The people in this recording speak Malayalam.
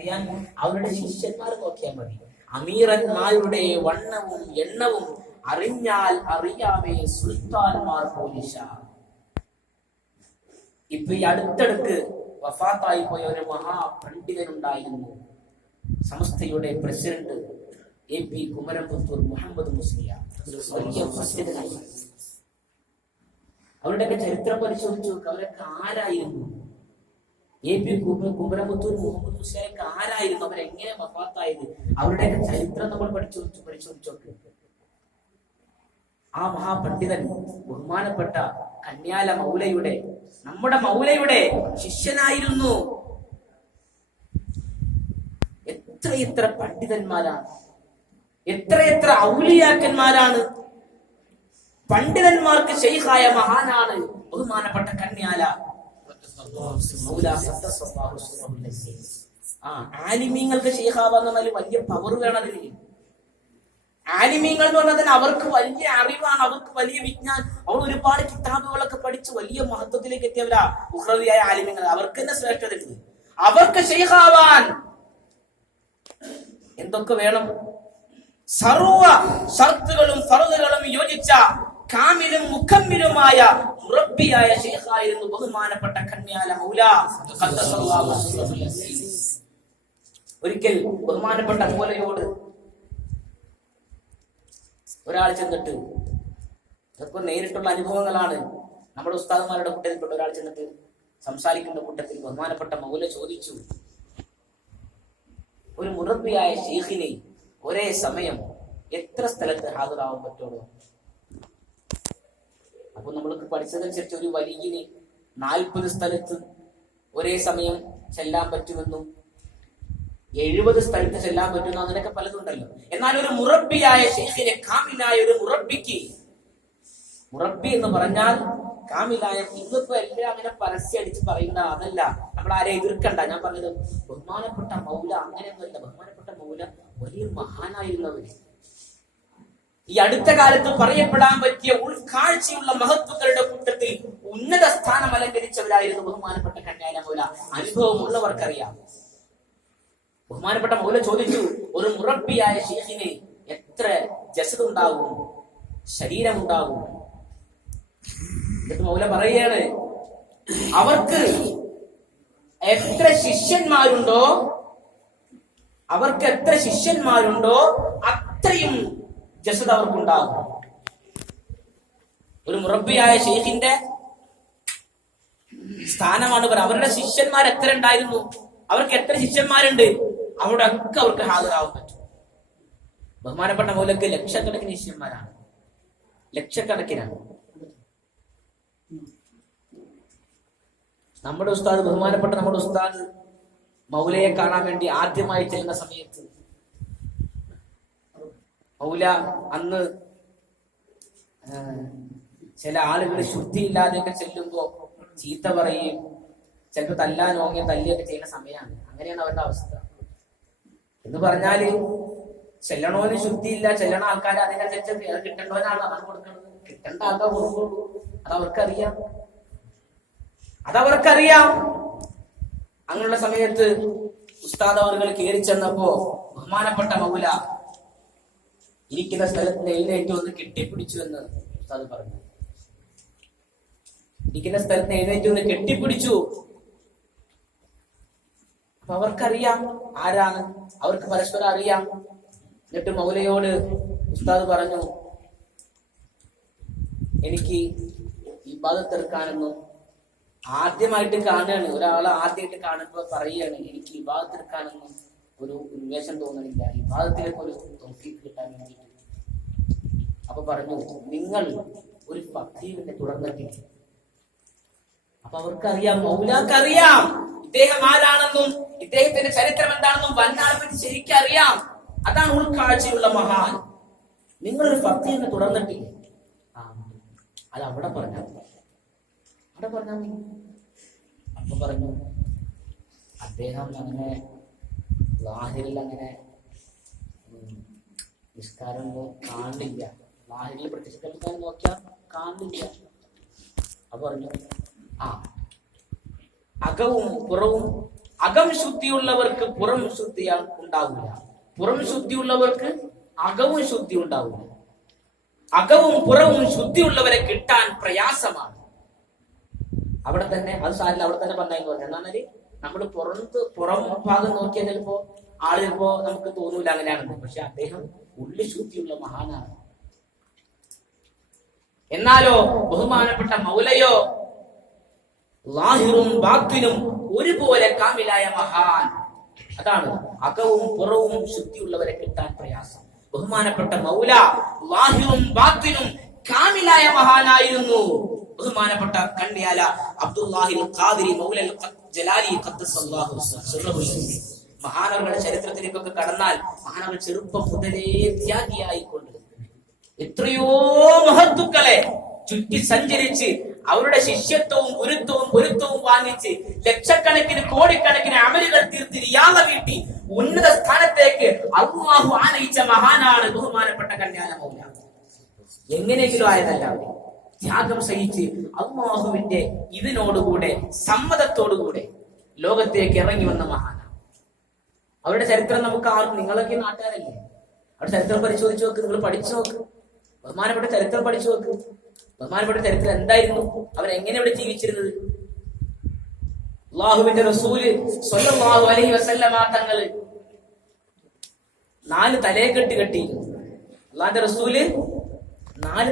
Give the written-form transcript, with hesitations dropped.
അറിയാൻ അവരുടെ ശിഷ്യന്മാർ നോക്കിയാൽ മതി. അമീറന്മാരുടെ വണ്ണവും എണ്ണവും അറിഞ്ഞാൽ അറിയാമേ സുൽത്താൻമാർ പോലീശ. ഇപ്പൊ ഈ അടുത്തടുക്ക് വഫാത്തായി പോയ ഒരു മഹാപണ്ഡിതനുണ്ടായിരുന്നു, സമസ്തയുടെ പ്രസിഡന്റ് AP കുമരംപുത്തൂർ മുഹമ്മദ് മുസ്ലിയാർ. വലിയ പ്രസിദ്ധനായി. അവരുടെയൊക്കെ ചരിത്രം പരിശോധിച്ചു നോക്കുക. അവരൊക്കെ ആരായിരുന്നു? AP കുമരംപുത്തൂർ മുഹമ്മദ് മുസ്ലിയാരൊക്കെ ആരായിരുന്നു? അവരെങ്ങനെ വഫാത്തായത്? അവരുടെയൊക്കെ ചരിത്രം നമ്മൾ പരിശോധിച്ചു നോക്കുക. ആ മഹാപണ്ഡിതൻ ബഹുമാനപ്പെട്ട കന്യാല മൗലയുടെ, നമ്മുടെ മൗലയുടെ ശിഷ്യനായിരുന്നു. എത്ര പണ്ഡിതന്മാരാണ്, എത്ര ഔലിയാക്കന്മാരാണ്. പണ്ഡിതന്മാർക്ക് ശൈഖായ മഹാനാണ് ബഹുമാനപ്പെട്ട കന്യാല മൗല. ആലിമീങ്ങൾക്ക് ശൈഖാവെന്ന് പറഞ്ഞാൽ വലിയ പവർ വേണതിന്. ആലിമീങ്ങൾ എന്ന് പറഞ്ഞാൽ അവർക്ക് വലിയ അറിവാണ്, അവർക്ക് വലിയ വിജ്ഞാനം. അവർ ഒരുപാട് കിതാബുകളൊക്കെ പഠിച്ച് വലിയ മഹത്വത്തിലേക്ക് എത്തിയവരാ ഉഖ്റവിയായ ആലിമീങ്ങൾ. അവർക്ക് തന്നെ ശ്രേഷ്ഠതയുണ്ട്. അവർക്ക് ശൈഖാവാൻ എന്തൊക്കെ വേണം? സർവ ഷർത്തുകളും ഫർളുകളും യോജിച്ച കാമിലും മുക്കമ്മിലുമായ മുറബ്ബിയായ ശൈഖായിരുന്നു ബഹുമാനപ്പെട്ട കന്യാല മൗല. ഒരിക്കൽ ബഹുമാനപ്പെട്ട മൗലയോട് ഒരാൾ ചെന്നിട്ട്, ഇതൊക്കെ നേരിട്ടുള്ള അനുഭവങ്ങളാണ്, നമ്മുടെ ഉസ്താദുമാരുടെ കൂട്ടത്തിൽപ്പെട്ട ഒരാൾ ചെന്നിട്ട് സംസാരിക്കുന്ന കൂട്ടത്തിൽ ബഹുമാനപ്പെട്ട മൗല ചോദിച്ചു, ഒരു മുറബ്ബിയായ ശൈഖിനെ ഒരേ സമയം എത്ര സ്ഥലത്ത് ഹാജരാവാൻ പറ്റുള്ളൂ? അപ്പൊ നമ്മൾക്ക് പഠിച്ചതനുസരിച്ച് ഒരു വലിയന് 40 സ്ഥലത്ത് ഒരേ സമയം ചെല്ലാൻ പറ്റുമെന്നും 70 സ്ഥലത്ത് ചെല്ലാൻ പറ്റുമെന്നും അങ്ങനെയൊക്കെ പലതുണ്ടല്ലോ. എന്നാൽ ഒരു മുറബ്ബിയായ ശൈഖിനെ, കാമിലായ ഒരു മുറബ്ബിക്ക്, മുറബ്ബി എന്ന് പറഞ്ഞാൽ കാമിലായ, ഇന്നിപ്പോ എല്ലാം അങ്ങനെ പരസ്യം അടിച്ച് പറയുന്ന അതല്ല, നമ്മൾ ആരെ എതിർക്കണ്ട. ഞാൻ പറഞ്ഞത് ബഹുമാനപ്പെട്ട മൗല അങ്ങനെയൊന്നുമല്ല. ബഹുമാനപ്പെട്ട മൗല വലിയ മഹാനായിരുന്നവര്. ഈ അടുത്ത കാലത്ത് പറയപ്പെടാൻ പറ്റിയ ഉൾക്കാഴ്ചയുള്ള മഹത്വങ്ങളുടെ കൂട്ടത്തിൽ ഉന്നത സ്ഥാനം അലങ്കരിച്ചവരായിരുന്നു ബഹുമാനപ്പെട്ട കന്യാല മൗല. അനുഭവമുള്ളവർക്കറിയാം. ബഹുമാനപ്പെട്ട മൗല ചോദിച്ചു, ഒരു മുറബ്ബിയായ ശൈഖിന് എത്ര ജസദ് ഉണ്ടാകും, ശരീരമുണ്ടാകും? എന്നിട്ട് മൗല പറയുകയാണ്, അവർക്ക് എത്ര ശിഷ്യന്മാരുണ്ടോ അത്രയും ജസദ് അവർക്കുണ്ടാകും. ഒരു മുറബ്ബിയായ ശൈഖിന്റെ സ്ഥാനമാണ് ഇവർ. അവരുടെ ശിഷ്യന്മാർ എത്ര ഉണ്ടായിരുന്നു, അവർക്ക് എത്ര ശിഷ്യന്മാരുണ്ട്, അവിടെ ഒക്കെ അവർക്ക് ഹാജരാവാൻ പറ്റും. ബഹുമാനപ്പെട്ട മൗലക്ക് ലക്ഷക്കണക്കിന് ശിഷ്യന്മാരാണ്, ലക്ഷക്കണക്കിനാണ്. നമ്മുടെ ഉസ്താദ്, ബഹുമാനപ്പെട്ട നമ്മുടെ ഉസ്താദ് മൗലയെ കാണാൻ വേണ്ടി ആദ്യമായി ചെല്ലുന്ന സമയത്ത് മൗല അന്ന് ചില ആളുകൾ ശുദ്ധിയില്ലാതെയൊക്കെ ചെല്ലുമ്പോ ചീത്ത പറയുകയും ചിലപ്പോൾ തല്ലാനോങ്ങിയ തല്ലിയൊക്കെ ചെയ്യുന്ന സമയമാണ്. അങ്ങനെയാണ് അവരുടെ അവസ്ഥ. എന്ന് പറഞ്ഞാല് ചെല്ലണോന് ശുദ്ധിയില്ല, ചെല്ലണ ആൾക്കാർ അതിനനുസരിച്ച് കിട്ടേണ്ടവനാണ് അതാണ് കൊടുക്കുന്നത്. കിട്ടേണ്ട ആൾക്കാർ കൊടുക്കുള്ളൂ. അതവർക്കറിയാം. അങ്ങനെയുള്ള സമയത്ത് ഉസ്താദ് അവർ കയറി ചെന്നപ്പോ ബഹുമാനപ്പെട്ട മൗല ഇരിക്കുന്ന സ്ഥലത്ത് എഴുന്നേറ്റ് ഒന്ന് കെട്ടിപ്പിടിച്ചു എന്ന് ഉസ്താദ് പറഞ്ഞു. ഇരിക്കുന്ന സ്ഥലത്ത് എഴുന്നേറ്റ് ഒന്ന് കെട്ടിപ്പിടിച്ചു. അപ്പൊ അവർക്കറിയാം ആരാണ്, അവർക്ക് പരസ്പരം അറിയാം. എന്നിട്ട് മൗലയോട് ഉസ്താദ് പറഞ്ഞു, എനിക്ക് ഇബാദത്ത് എടുക്കാനൊന്നും, ആദ്യമായിട്ട് കാണുകയാണ്, ഒരാളെ ആദ്യമായിട്ട് കാണുമ്പോ പറയുകയാണ്, എനിക്ക് ഇബാദത്ത് എടുക്കാനൊന്നും ഒരു ഉന്മേഷം തോന്നണില്ല, ഇബാദത്തിലേക്ക് ഒരു തൗഫീഖ് കിട്ടാൻ വേണ്ടിയിട്ട്. അപ്പൊ പറഞ്ഞു, നിങ്ങൾ ഒരു ഫഖീറിനെ തുടർന്നിട്ടില്ല. അപ്പൊ അവർക്കറിയാം, മൗലാക്കറിയാം ഇദ്ദേഹം ആരാണെന്നും ഇദ്ദേഹത്തിന്റെ ചരിത്രം എന്താണെന്നും വന്നാളെ പറ്റി ശരിക്കും അറിയാം. അതാണ് ഉൾക്കാഴ്ചയുള്ള മഹാൻ. നിങ്ങളൊരു ഫഖീറിനെ തുടർന്നിട്ടില്ല. അത് അവിടെ പറഞ്ഞാൽ മതി. അപ്പൊ പറഞ്ഞു, അദ്ദേഹം അങ്ങനെ ലാഹിറിൽ അങ്ങനെ നിസ്കാരം കാണില്ല, ലാഹിറിൽ പ്രത്യക്ഷപ്പെടുത്താൻ നോക്കിയാൽ കാണില്ല. അപ്പൊ പറഞ്ഞു, അകവും പുറവും അകം ശുദ്ധിയുള്ളവർക്ക് പുറം ശുദ്ധി ഉണ്ടാവില്ല, പുറം ശുദ്ധിയുള്ളവർക്ക് അകവും ശുദ്ധി ഉണ്ടാവില്ല. അകവും പുറവും ശുദ്ധിയുള്ളവരെ കിട്ടാൻ പ്രയാസമാണ്. അവിടെ തന്നെ അത് സാരില്ല, അവിടെ തന്നെ പറഞ്ഞു എന്നാല് നമ്മൾ പുറം ഭാഗം നോക്കിയാൽ ചിലപ്പോ ആള് ചിലപ്പോ നമുക്ക് തോന്നൂല അങ്ങനെയാണെന്ന്. പക്ഷെ അദ്ദേഹം ഉള്ളിൽ ശുദ്ധിയുള്ള മഹാനാണ്. എന്നാലോ ബഹുമാനപ്പെട്ട മൗലയോ ലാഹിറും ബാത്തിനും ഒരുപോലെ കാമിലായ മഹാൻ. അതാണ് അകവും പുറവും ശുദ്ധിയുള്ളവരെ കിട്ടാൻ പ്രയാസം. ബഹുമാനപ്പെട്ട മൗല ലാഹിറും ബാത്തിനും കാമിലായ മഹാനായിരുന്നു. ബഹുമാനപ്പെട്ട കണ്ണിയാല അബ്ദുല്ലാഹിൽ ഖാദിരി മൗലൽ ജലാലി ഖദ്ദസല്ലാഹു സിർറഹു. മഹാനവരുടെ ചരിത്രത്തിലേക്കൊക്കെ കടന്നാൽ മഹാനവർ ചെറുപ്പം മുതലേ ത്യാഗിയായിക്കൊണ്ട് എത്രയോ മഹത്തുക്കളെ ചുറ്റി സഞ്ചരിച്ച് അവരുടെ ശിഷ്യത്വവും ഗുരുത്വവും പൊരുത്തവും വാങ്ങിച്ച് ലക്ഷക്കണക്കിന് കോടിക്കണക്കിന് അമലുകൾ തീർത്ത് റിയാദ വീട്ടി ഉന്നത സ്ഥാനത്തേക്ക് അല്ലാഹു ആനയിച്ച മഹാനാണ് ബഹുമാനപ്പെട്ട കല്യാണ മൗല. എങ്ങനെയെങ്കിലും ആയതല്ല, ത്യാഗം സഹിച്ച് അല്ലാഹുവിന്റെ ഇതിനോടുകൂടെ സമ്മതത്തോടുകൂടെ ലോകത്തേക്ക് ഇറങ്ങി വന്ന മഹാനാണ്. അവരുടെ ചരിത്രം നമുക്ക് ആർക്കും, നിങ്ങളൊക്കെ നാട്ടുകാരല്ലേ, അവരുടെ ചരിത്രം പരിശോധിച്ച് നോക്ക്, നിങ്ങൾ പഠിച്ചു നോക്ക്, ബഹുമാനപ്പെട്ട ചരിത്രം പഠിച്ചു നോക്ക്. ബഹുമാനപ്പെട്ട ചരിത്രം എന്തായിരുന്നു, അവരെങ്ങനെ ഇവിടെ ജീവിച്ചിരുന്നത്. അല്ലാഹുവിന്റെ റസൂല് സ്വല്ലല്ലാഹു അലൈഹി വസല്ലമ തങ്ങള് 4 തലയെക്കെട്ട് കെട്ടിയിരുന്നു. അല്ലാഹുവിന്റെ റസൂല് 4